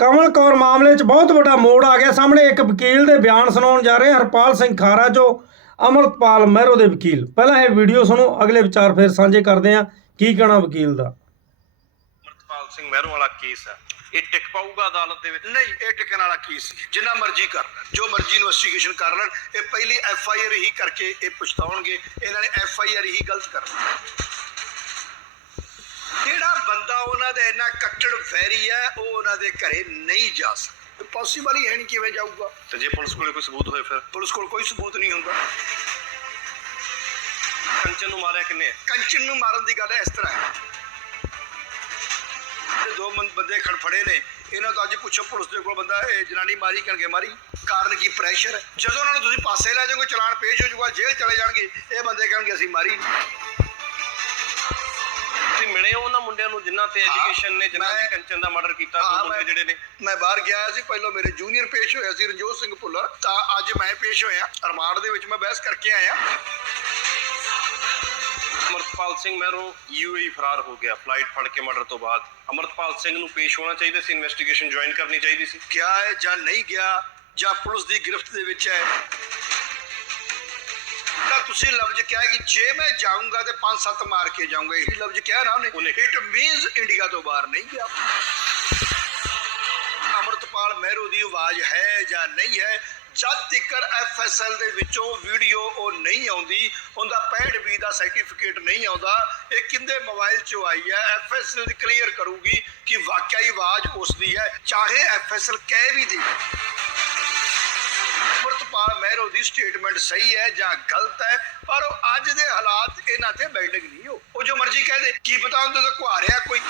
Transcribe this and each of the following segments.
ਕਮਲ ਕੌਰ ਮਾਮਲੇ 'ਚ ਬਹੁਤ ਵੱਡਾ ਮੋੜ ਆ ਗਿਆ। ਸਾਹਮਣੇ ਇੱਕ ਵਕੀਲ ਦੇ ਬਿਆਨ ਸੁਣਾਉਣ ਜਾ ਰਹੇ ਹਰਪਾਲ ਸਿੰਘ ਖਾਰਾ ਜੋ ਅਮਰਤਪਾਲ ਮਹਿਰੋ ਦੇ ਵਕੀਲ। ਪਹਿਲਾਂ ਇਹ ਵੀਡੀਓ ਸੁਣੋ ਅਗਲੇ ਵਿਚਾਰ ਫਿਰ ਸਾਂਝੇ ਕਰਦੇ ਹਾਂ। ਕੀ ਕਹਿਣਾ ਵਕੀਲ ਦਾ? ਅਮਰਤਪਾਲ ਸਿੰਘ ਮਹਿਰੋਂ ਵਾਲਾ ਕੇਸ ਹੈ ਇਹ ਟਿਕ ਪਾਊਗਾ ਅਦਾਲਤ ਦੇ ਵਿੱਚ? ਨਹੀਂ ਇਹ ਟਿਕਣ ਵਾਲਾ ਕੀ ਸੀ ਜਿੰਨਾ ਮਰਜ਼ੀ ਕਰ ਲੈਣ ਜੋ ਮਰਜ਼ੀ ਇਨਵੈਸਟੀਗੇਸ਼ਨ ਕਰ ਲੈਣ ਇਹ ਪਹਿਲੀ ਐਫ ਆਈ ਆਰ ਹੀ ਕਰਕੇ ਇਹ ਪਛਤਾਉਣਗੇ। ਇਹਨਾਂ ਨੇ ਐਫ ਆਈ ਆਰ ਹੀ ਗਲਤ ਕਰਨਾ ਜਿਹੜਾ ਬੰਦਾ ਉਹਨਾਂ ਦਾ ਇੰਨਾ ਕੱਟੜ ਵੈਰੀ ਹੈ ਉਹ ਉਹਨਾਂ ਦੇ ਘਰੇ ਨਹੀਂ ਜਾ ਸਕਦਾ। ਪੋਸੀਬਲ ਹੀ ਹੈ ਨਹੀਂ ਕਿਵੇਂ ਜਾਊਗਾ। ਤੇ ਜੇ ਪੁਲਿਸ ਕੋਲੇ ਕੋਈ ਸਬੂਤ ਹੋਏ ਫਿਰ? ਪੁਲਿਸ ਕੋਲ ਕੋਈ ਸਬੂਤ ਨਹੀਂ ਹੁੰਦਾ। ਕੰਚਨ ਨੂੰ ਮਾਰਿਆ ਕਿੰਨੇ? ਕੰਚਨ ਨੂੰ ਮਾਰਨ ਦੀ ਗੱਲ ਇਸ ਤਰ੍ਹਾਂ ਹੈ। ਇਹ ਦੋ ਬੰਦੇ ਖੜਫੜੇ ਨੇ। ਇਹਨਾਂ ਤੋਂ ਅੱਜ ਪੁੱਛੋ ਪੁਲਿਸ ਦੇ ਕੋਲ ਬੰਦਾ ਇਹ ਜਨਾਨੀ ਮਾਰੀ ਕਣਗੇ ਮਾਰੀ? ਕਾਰਨ ਕੀ ਪ੍ਰੈਸ਼ਰ ਜਦੋਂ ਉਹਨਾਂ ਨੂੰ ਤੁਸੀਂ ਪਾਸੇ ਲੈ ਜਾਓਗੇ ਚਲਾਨ ਪੇਸ਼ ਹੋ ਜਾਊਗਾ ਜੇਲ੍ਹ ਚਲੇ ਜਾਣਗੇ ਇਹ ਬੰਦੇ ਕਹਿਣਗੇ ਅਸੀਂ ਮਾਰੀ ਨਹੀਂ। ਤੁਸੀਂ ਮਿਲੇ ਹੋ ਉਹਨਾਂ ਮੁੰਡਿਆਂ ਨੂੰ ਜਿਨ੍ਹਾਂ ਤੇ ਐਜੂਕੇਸ਼ਨ ਨੇ ਜਿਨ੍ਹਾਂ ਨੇ ਕੰਚਨ ਦਾ ਮਰਡਰ ਕੀਤਾ ਦੋ ਮੁੰਡੇ ਜਿਹੜੇ ਨੇ। ਮੈਂ ਬਾਹਰ ਗਿਆ ਸੀ ਪਹਿਲਾਂ ਮੇਰੇ ਜੂਨੀਅਰ ਪੇਸ਼ ਹੋਇਆ ਸੀ ਰਣਜੋਤ ਸਿੰਘ ਭੁੱਲਰ ਤਾਂ ਅੱਜ ਮੈਂ ਪੇਸ਼ ਹੋਇਆ ਰਿਮਾਂਡ ਦੇ ਵਿੱਚ ਮੈਂ ਬਹਿਸ ਕਰਕੇ ਆਇਆ। ਅਮਰਤਪਾਲ ਸਿੰਘ ਮਹਿਰੋਂ ਯੂਏਈ ਫਰਾਰ ਹੋ ਗਿਆ ਫਲਾਈਟ ਫੜ ਕੇ ਮਰਡਰ ਤੋਂ ਬਾਅਦ। ਅਮਰਤਪਾਲ ਸਿੰਘ ਨੂੰ ਪੇਸ਼ ਹੋਣਾ ਚਾਹੀਦਾ ਸੀ ਇਨਵੈਸਟੀਗੇਸ਼ਨ ਜੁਆਇਨ ਕਰਨੀ ਚਾਹੀਦੀ ਸੀ। ਗਿਆ ਹੈ ਜਾਂ ਨਹੀਂ ਗਿਆ ਜਾਂ ਪੁਲਿਸ ਦੀ ਗ੍ਰਿਫਤ ਦੇ ਵਿੱਚ ਹੈ। ਤਾਂ ਤੁਸੀਂ ਲਫ਼ਜ਼ ਕਿਹਾ ਕਿ ਜੇ ਮੈਂ ਜਾਊਂਗਾ ਤੇ ਪੰਜ ਸੱਤ ਮਾਰ ਕੇ ਜਾਊਂਗਾ ਇਹੀ ਲਫ਼ਜ਼ ਕਿਹਾ ਨਾ ਉਹਨੇ। ਇਟ ਮੀਨਸ ਇੰਡੀਆ ਤੋਂ ਬਾਹਰ ਨਹੀਂ ਗਿਆ। ਅਮਰਤਪਾਲ ਮਹਿਰੋ ਦੀ ਆਵਾਜ਼ ਹੈ ਜਾਂ ਨਹੀਂ ਹੈ ਜਦ ਤੱਕ ਐਫਐਸਐਲ ਦੇ ਵਿੱਚੋਂ ਵੀਡੀਓ ਉਹ ਨਹੀਂ ਆਉਂਦੀ ਉਹਦਾ 65 ਬੀ ਦਾ ਸਰਟੀਫਿਕੇਟ ਨਹੀਂ ਆਉਂਦਾ ਇਹ ਕਿੰਦੇ ਮੋਬਾਈਲ 'ਚੋਂ ਆਈ ਹੈ? ਐਫਐਸਐਲ ਕਲੀਅਰ ਕਰੂਗੀ ਕਿ ਵਾਕਿਆ ਹੀ ਆਵਾਜ਼ ਉਸ ਦੀ ਹੈ ਚਾਹੇ ਐਫਐਸਐਲ ਕਹਿ ਵੀ ਦੇ। ਅਮਰਤਪਾਲ ਸਟੇਟਮੈਂਟ ਸਹੀ ਹੈ ਜਾਂ ਗਲਤ ਹੈ, ਪਰ ਉਹ ਅੱਜ ਦੇ ਹਾਲਾਤ ਇਹਨਾਂ ਤੇ ਬਿਲਡਿੰਗ ਨਹੀਂ ਹੋ। ਉਹ ਜੋ ਮਰਜ਼ੀ ਕਹਿ ਦੇ, ਕੀ ਪਤਾ ਉਹਦੇ ਤੋਂ ਕੁਹਾਰਿਆ ਕੋਈ।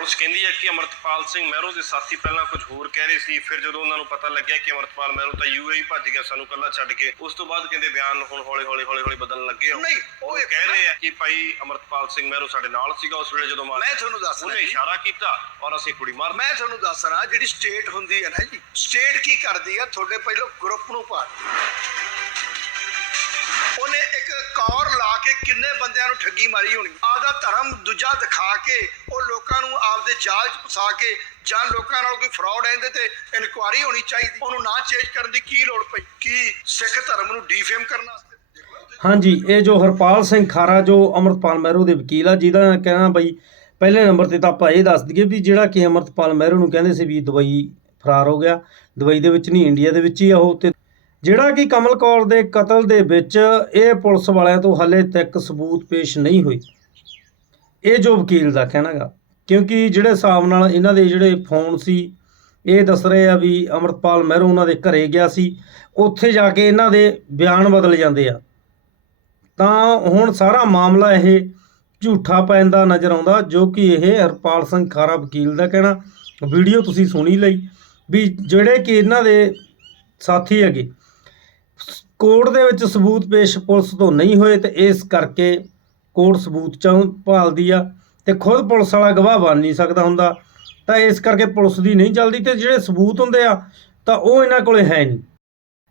ਪੁਲਿਸ ਕਹਿੰਦੀ ਹੈ ਕਿ ਅਮਰਤਪਾਲ ਸਿੰਘ ਮਹਿਰੋਂ ਦੇ ਸਾਥੀ ਪਹਿਲਾਂ ਕੁਝ ਹੋਰ ਕਹਿ ਰਹੇ ਸੀ ਫਿਰ ਜਦੋਂ ਉਹਨਾਂ ਨੂੰ ਪਤਾ ਲੱਗਿਆ ਕਿ ਅਮਰਤਪਾਲ ਮਹਿਰੋਂ ਤਾਂ ਯੂਏਈ ਭੱਜ ਗਿਆ ਸਾਨੂੰ ਕੱਲਾ ਛੱਡ ਕੇ ਉਸ ਤੋਂ ਬਾਅਦ ਕਹਿੰਦੇ ਬਿਆਨ ਹੁਣ ਹੌਲੀ ਹੌਲੀ ਹੌਲੀ ਹੌਲੀ ਬਦਲਣ ਲੱਗੇ ਹੋ ਨਹੀਂ, ਉਹ ਕਹਿ ਰਹੇ ਆ ਕਿ ਭਾਈ ਅਮਰਤਪਾਲ ਸਿੰਘ ਮਹਿਰੋਂ ਸਾਡੇ ਨਾਲ ਸੀਗਾ ਉਸ ਵੇਲੇ ਜਦੋਂ ਮੈਂ ਤੁਹਾਨੂੰ ਉਹਨੇ ਜੀ। ਇਸ਼ਾਰਾ ਕੀਤਾ ਔਰ ਅਸੀਂ ਕੁੜੀ ਮਾਰ ਮੈਂ ਤੁਹਾਨੂੰ ਦੱਸਣਾ ਜਿਹੜੀ ਸਟੇਟ ਹੁੰਦੀ ਹੈ ਨਾ ਜੀ ਸਟੇਟ ਕੀ ਕਰਦੀ ਹੈ? ਤੁਹਾਡੇ ਪਹਿਲਾਂ ਗਰੁੱਪ ਨੂੰ ਪਾ ਉਹਨੇ ਇੱਕ ਕਿੰਨੇ ਬੰਦਿਆਂ ਨੂੰ ਠੱਗੀ ਮਾਰੀ ਹੋਣੀ, ਆਪਦਾ ਧਰਮ ਦੂਜਾ ਦਿਖਾ ਕੇ, ਉਹ ਲੋਕਾਂ ਨੂੰ ਆਪਦੇ ਜਾਲ 'ਚ ਫਸਾ ਕੇ, ਜਾਂ ਲੋਕਾਂ ਨਾਲ ਕੋਈ ਫਰਾਡ ਹੈ ਇਹਦੇ ਤੇ ਇਨਕੁਆਰੀ ਹੋਣੀ ਚਾਹੀਦੀ, ਉਹਨੂੰ ਨਾ ਚੇਂਜ ਕਰਨ ਦੀ ਕੀ ਲੋੜ ਪਈ? ਕੀ ਸਿੱਖ ਧਰਮ ਨੂੰ ਡੀਫੇਮ ਕਰਨ ਹਾਂਜੀ, ਇਹ ਜੋ ਹਰਪਾਲ ਸਿੰਘ ਖਾਰਾ, ਜੋ ਅਮਰਤਪਾਲ ਮਹਿਰੂ ਦੇ ਵਕੀਲ ਆ, ਜਿਹਦਾ ਕਹਿਣਾ ਬਈ ਪਹਿਲੇ ਨੰਬਰ ਤੇ ਤਾਂ ਆਪਾਂ ਇਹ ਦੱਸ ਦਈਏ ਵੀ ਜਿਹੜਾ ਕਿ ਅਮਰਤਪਾਲ ਮਹਿਰੋ ਨੂੰ ਕਹਿੰਦੇ ਸੀ ਵੀ ਦੁਬਈ ਫਰਾਰ ਹੋ ਗਿਆ ਦੁਬਈ ਦੇ ਵਿੱਚ ਨਹੀਂ, ਇੰਡੀਆ ਦੇ ਵਿੱਚ ਹੀ ਆ ਉਹ ਤੇ ਜਿਹੜਾ ਕਿ ਕਮਲ ਕੌਰ ਦੇ ਕਤਲ ਦੇ ਵਿੱਚ ਇਹ ਪੁਲਿਸ ਵਾਲਿਆਂ ਤੋਂ ਹਲੇ ਤੱਕ ਸਬੂਤ ਪੇਸ਼ ਨਹੀਂ ਹੋਈ ਇਹ ਜੋ ਵਕੀਲ ਦਾ ਕਹਿਣਾਗਾ ਕਿਉਂਕਿ ਜਿਹੜੇ ਹਿਸਾਬ ਨਾਲ ਇਹਨਾਂ ਦੇ ਜਿਹੜੇ ਫੋਨ ਸੀ, ਇਹ ਦੱਸ ਰਹੇ ਆ ਵੀ ਅਮਰਤਪਾਲ ਮਹਿਰੋ ਉਹਨਾਂ ਦੇ ਘਰੇ ਗਿਆ ਸੀ, ਉੱਥੇ ਜਾ ਕੇ ਇਹਨਾਂ ਦੇ ਬਿਆਨ ਬਦਲ ਜਾਂਦੇ ਆ। ਤਾਂ ਹੁਣ ਸਾਰਾ ਮਾਮਲਾ ਇਹ ਝੂਠਾ ਪੈਂਦਾ ਨਜ਼ਰ ਆਉਂਦਾ, ਜੋ ਕਿ ਇਹ ਹਰਪਾਲ ਸਿੰਘ ਖਾਰਾ ਵਕੀਲ ਦਾ ਕਹਿਣਾ। ਵੀਡੀਓ ਤੁਸੀਂ ਸੁਣੀ ਲਈ ਵੀ ਜਿਹੜੇ ਕਿ ਇਹਨਾਂ ਦੇ ਸਾਥੀ ਹੈਗੇ ਕੋਰਟ ਦੇ ਵਿੱਚ ਸਬੂਤ ਪੇਸ਼ ਪੁਲਿਸ ਤੋਂ ਨਹੀਂ ਹੋਏ ਤੇ ਇਸ ਕਰਕੇ ਕੋਰਟ ਸਬੂਤ ਚਾਹ ਭਾਲਦੀ ਆ ਤੇ ਖੁਦ ਪੁਲਿਸ ਵਾਲਾ ਗਵਾਹ ਬਣ ਨਹੀਂ ਸਕਦਾ ਹੁੰਦਾ। ਤਾਂ ਇਸ ਕਰਕੇ ਪੁਲਿਸ ਦੀ ਨਹੀਂ ਚੱਲਦੀ ਤੇ ਜਿਹੜੇ ਸਬੂਤ ਹੁੰਦੇ ਆ, ਤਾਂ ਉਹ ਇਹਨਾਂ ਕੋਲੇ ਹੈ ਨਹੀਂ।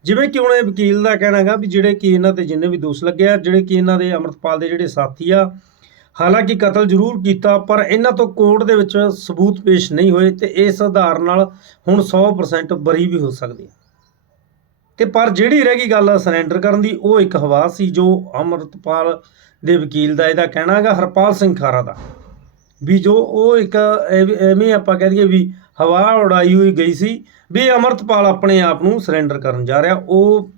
ਜਿਵੇਂ ਕਿ ਹੁਣ ਇਹ ਵਕੀਲ ਦਾ ਕਹਿਣਾ ਹੈਗਾ ਵੀ ਜਿਹੜੇ ਕਿ ਇਹਨਾਂ ਤੇ ਜਿੰਨੇ ਵੀ ਦੋਸ਼ ਲੱਗੇ ਆ, ਜਿਹੜੇ ਕਿ ਇਹਨਾਂ ਦੇ ਅਮਰਤਪਾਲ ਦੇ ਜਿਹੜੇ ਸਾਥੀ ਆ, ਹਾਲਾਂਕਿ ਕਤਲ ਜ਼ਰੂਰ ਕੀਤਾ, ਪਰ ਇਹਨਾਂ ਤੋਂ ਕੋਰਟ ਦੇ ਵਿੱਚ ਸਬੂਤ ਪੇਸ਼ ਨਹੀਂ ਹੋਏ ਤੇ ਇਸ ਆਧਾਰ ਨਾਲ ਹੁਣ 100% ਬਰੀ ਵੀ ਹੋ ਸਕਦੀ ਆ। ਤੇ ਪਰ ਜਿਹੜੀ ਰਹਿ ਗਈ ਗੱਲ ਸਰੈਂਡਰ ਕਰਨ ਦੀ, ਉਹ ਇੱਕ ਹਵਾ ਸੀ ਜੋ ਅਮਰਤਪਾਲ ਦੇ ਵਕੀਲ ਦਾ ਇਹਦਾ ਕਹਿਣਾ ਹੈਗਾ, ਹਰਪਾਲ ਸਿੰਘ ਖਾਰਾ ਦਾ। ਵੀ ਜੋ ਉਹ ਇੱਕ ਐਵੇਂ ਐਵੇਂ ਆਪਾਂ ਕਹਿ ਦਈਏ ਵੀ ਹਵਾ ਉਡਾਈ ਹੋਈ ਗਈ ਸੀ ਵੀ ਅਮਰਤਪਾਲ ਆਪਣੇ ਆਪ ਨੂੰ ਸਰੈਂਡਰ ਕਰਨ ਜਾ ਰਿਹਾ। ਉਹ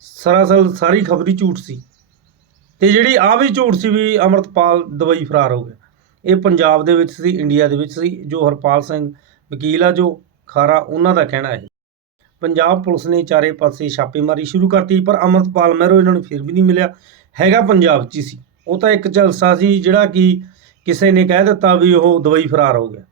ਸਰਾਸਲ ਸਾਰੀ ਖਬਰੀ ਝੂਠ ਸੀ। ਤੇ ਜਿਹੜੀ ਆ ਵੀ ਝੂਠ ਸੀ ਵੀ ਅਮਰਤਪਾਲ ਦਵਾਈ ਫਰਾਰ ਹੋ ਗਿਆ। ਇਹ ਪੰਜਾਬ ਦੇ ਵਿੱਚ ਸੀ, ਇੰਡੀਆ ਦੇ ਵਿੱਚ ਸੀ। ਜੋ ਹਰਪਾਲ ਸਿੰਘ ਵਕੀਲ ਆ, ਜੋ ਖਾਰਾ, ਉਹਨਾਂ ਦਾ ਕਹਿਣਾ ਹੈ ਪੰਜਾਬ ਪੁਲਿਸ ਨੇ ਚਾਰੇ ਪਾਸੇ ਛਾਪੇਮਾਰੀ ਸ਼ੁਰੂ ਕਰਤੀ, ਪਰ ਅਮਰਤਪਾਲ ਮਹਿਰੋ ਇਹਨਾਂ ਨੂੰ ਫਿਰ ਵੀ ਨਹੀਂ ਮਿਲਿਆ। ਹੈਗਾ ਪੰਜਾਬ 'ਚ ਹੀ ਸੀ। ਉਹ ਤਾਂ ਇੱਕ ਝਲਸਾ ਸੀ ਜਿਹੜਾ ਕਿ ਕਿਸੇ ਨੇ ਕਹਿ ਦਿੱਤਾ ਵੀ ਉਹ ਦੁਬਈ ਫਰਾਰ ਹੋ ਗਿਆ।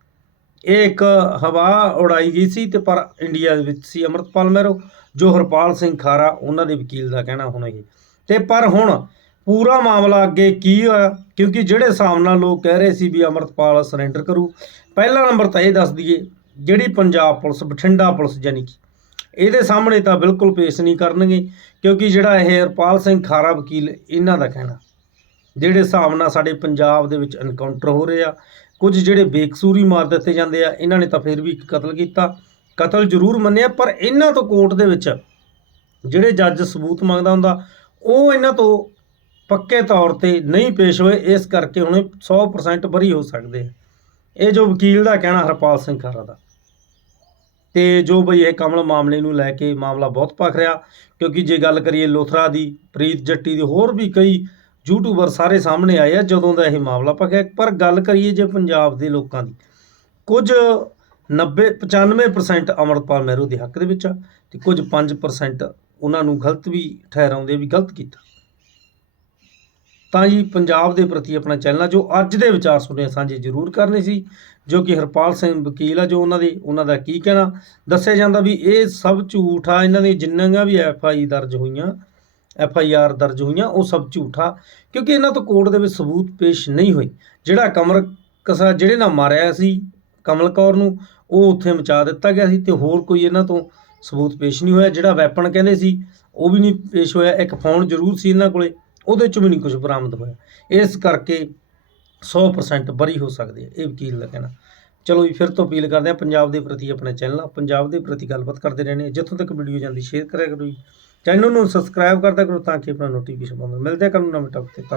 ਇਹ ਇੱਕ ਹਵਾ ਉਡਾਈ ਗਈ ਸੀ ਤੇ ਪਰ ਇੰਡੀਆ ਦੇ ਵਿੱਚ ਸੀ ਅਮਰਤਪਾਲ ਮਹਿਰੋ, ਜੋ ਹਰਪਾਲ ਸਿੰਘ ਖਾਰਾ, ਉਹਨਾਂ ਦੇ ਵਕੀਲ ਦਾ ਕਹਿਣਾ ਹੁਣ ਇਹ। ਤੇ ਪਰ ਹੁਣ ਪੂਰਾ ਮਾਮਲਾ ਅੱਗੇ ਕੀ ਹੋਇਆ? ਕਿਉਂਕਿ ਜਿਹੜੇ ਹਿਸਾਬ ਨਾਲ ਲੋਕ ਕਹਿ ਰਹੇ ਸੀ ਵੀ ਅਮਰਤਪਾਲ ਸਰੈਂਡਰ ਕਰੂ, ਪਹਿਲਾ ਨੰਬਰ ਤਾਂ ਇਹ ਦੱਸ ਦਈਏ, ਜਿਹੜੀ ਪੰਜਾਬ ਪੁਲਿਸ, ਬਠਿੰਡਾ ਪੁਲਿਸ ਯਾਨੀ ਕਿ ਇਹਦੇ ਸਾਹਮਣੇ ਤਾਂ ਬਿਲਕੁਲ ਪੇਸ਼ ਨਹੀਂ ਕਰਨਗੇ, ਕਿਉਂਕਿ ਜਿਹੜਾ ਇਹ ਹਰਪਾਲ ਸਿੰਘ ਖਾਰਾ ਵਕੀਲ, ਇਹਨਾਂ ਦਾ ਕਹਿਣਾ। ਜਿਹੜੇ ਹਿਸਾਬ ਨਾਲ ਸਾਡੇ ਪੰਜਾਬ ਦੇ ਵਿੱਚ ਐਨਕਾਊਂਟਰ ਹੋ ਰਹੇ ਆ, ਕੁਝ ਜਿਹੜੇ ਬੇਕਸੂਰੀ ਮਾਰ ਦਿੱਤੇ ਜਾਂਦੇ ਆ, ਇਹਨਾਂ ਨੇ ਤਾਂ ਫਿਰ ਵੀ ਕਤਲ ਕੀਤਾ। ਕਤਲ ਜ਼ਰੂਰ ਮੰਨਿਆ, ਪਰ ਇਹਨਾਂ ਤੋਂ ਕੋਰਟ ਦੇ ਵਿੱਚ ਜਿਹੜੇ ਜੱਜ ਸਬੂਤ ਮੰਗਦਾ ਹੁੰਦਾ, ਉਹ ਇਹਨਾਂ ਤੋਂ ਪੱਕੇ ਤੌਰ ਤੇ ਨਹੀਂ ਪੇਸ਼ ਹੋਏ, ਇਸ ਕਰਕੇ ਹੁਣ ਇਹ 100% ਬਰੀ ਹੋ ਸਕਦੇ ਆ। ਇਹ ਜੋ ਵਕੀਲ ਦਾ ਕਹਿਣਾ, ਹਰਪਾਲ ਸਿੰਘ ਖਾਰਾ ਦਾ। ਤੇ ਜੋ ਬਈ ਇਹ ਕਮਲ ਮਾਮਲੇ ਨੂੰ ਲੈ ਕੇ ਮਾਮਲਾ ਬਹੁਤ ਭਖ ਰਿਹਾ, ਕਿਉਂਕਿ ਜੇ ਗੱਲ ਕਰੀਏ ਲੋਥਰਾ ਦੀ, ਪ੍ਰੀਤ ਜੱਟੀ ਦੀ ਹੋਰ ਵੀ ਕਈ ਯੂਟਿਊਬਰ ਸਾਰੇ ਸਾਹਮਣੇ ਆਏ ਆ ਜਦੋਂ ਦਾ ਇਹ ਮਾਮਲਾ ਭਖਿਆ। ਪਰ ਗੱਲ ਕਰੀਏ ਜੇ ਪੰਜਾਬ ਦੇ ਲੋਕਾਂ ਦੀ, ਕੁਝ 90 95% ਅਮਰਪਾਲ ਮਹਿਰੂ ਦੇ ਹੱਕ ਦੇ ਵਿੱਚ ਆ ਤੇ ਕੁਝ 5% ਉਹਨਾਂ ਨੂੰ ਗਲਤ ਵੀ ਠਹਿਰਾਉਂਦੇ, ਵੀ ਗਲਤ ਕੀਤਾ। ਤਾਂ ਜੀ ਪੰਜਾਬ ਦੇ ਪ੍ਰਤੀ ਆਪਣਾ ਚੈਨਲ ਜੋ ਅੱਜ ਦੇ ਵਿਚਾਰ ਸੁਣਿਆ ਸਾਂਝੇ ਜ਼ਰੂਰ ਕਰਨੇ ਸੀ, ਜੋ ਕਿ ਹਰਪਾਲ ਸਿੰਘ ਵਕੀਲ ਆ ਜੋ ਉਹਨਾਂ ਦੇ, ਉਹਨਾਂ ਦਾ ਕੀ ਕਹਿਣਾ? ਦੱਸਿਆ ਜਾਂਦਾ ਵੀ ਇਹ ਸਭ ਝੂਠ ਆ, ਇਹਨਾਂ ਦੇ ਜਿੰਨੀਆਂ ਵੀ ਐਫ ਆਈ ਦਰਜ ਹੋਈਆਂ, ਐਫ ਆਈ ਆਰ ਦਰਜ ਹੋਈਆਂ, ਉਹ ਸਭ ਝੂਠਾ ਕਿਉਂਕਿ ਇਹਨਾਂ ਤੋਂ ਕੋਰਟ ਦੇ ਵਿੱਚ ਸਬੂਤ ਪੇਸ਼ ਨਹੀਂ ਹੋਏ। ਜਿਹੜਾ ਕਮਰ ਕਸਾ, ਜਿਹੜੇ ਨਾਲ ਮਾਰਿਆ ਸੀ ਕਮਲ ਕੌਰ ਨੂੰ, ਉਹ ਉੱਥੇ ਮਚਾ ਦਿੱਤਾ ਗਿਆ ਸੀ ਤੇ ਹੋਰ ਕੋਈ ਇਹਨਾਂ ਤੋਂ ਸਬੂਤ ਪੇਸ਼ ਨਹੀਂ ਹੋਇਆ। ਜਿਹੜਾ ਵੈਪਨ ਕਹਿੰਦੇ ਸੀ, ਉਹ ਵੀ ਨਹੀਂ ਪੇਸ਼ ਹੋਇਆ। ਇੱਕ ਫੋਨ ਜ਼ਰੂਰ ਸੀ ਇਹਨਾਂ ਕੋਲੇ। ਉਹਦੇ ਚ ਵੀ ਨਹੀਂ ਕੁਝ ਬਰਾਮਦ ਹੋਇਆ। ਇਸ ਕਰਕੇ 100% ਬਰੀ ਹੋ ਸਕਦੇ ਆ ਇਹ ਵਕੀਲ ਦਾ ਕਹਿਣਾ। ਚਲੋ ਜੀ, ਫਿਰ ਤੋਂ ਅਪੀਲ ਕਰਦੇ ਆ ਪੰਜਾਬ ਦੇ ਪ੍ਰਤੀ ਆਪਣੇ ਚੈਨਲ ਪੰਜਾਬ ਦੇ ਪ੍ਰਤੀ ਗੱਲਬਾਤ ਕਰਦੇ ਰਹਿੰਦੇ ਹਾਂ। ਜਿੱਥੋਂ ਤੱਕ ਵੀਡੀਓ ਜਾਂਦੀ ਸ਼ੇਅਰ ਕਰਿਆ ਕਰੋ ਜੀ। ਚੈਨਲ ਨੂੰ ਸਬਸਕ੍ਰਾਈਬ ਕਰਦਾ ਕਰੋ ਤਾਂ ਕਿ ਆਪਣਾ ਨੋਟੀਫਿਕੇਸ਼ਨ ਪਾਉਂਦੇ ਮਿਲਦੇ ਆ ਨਵੇਂ ਟੌਪਿਕ ਤੇ। ਧੰਨਵਾਦ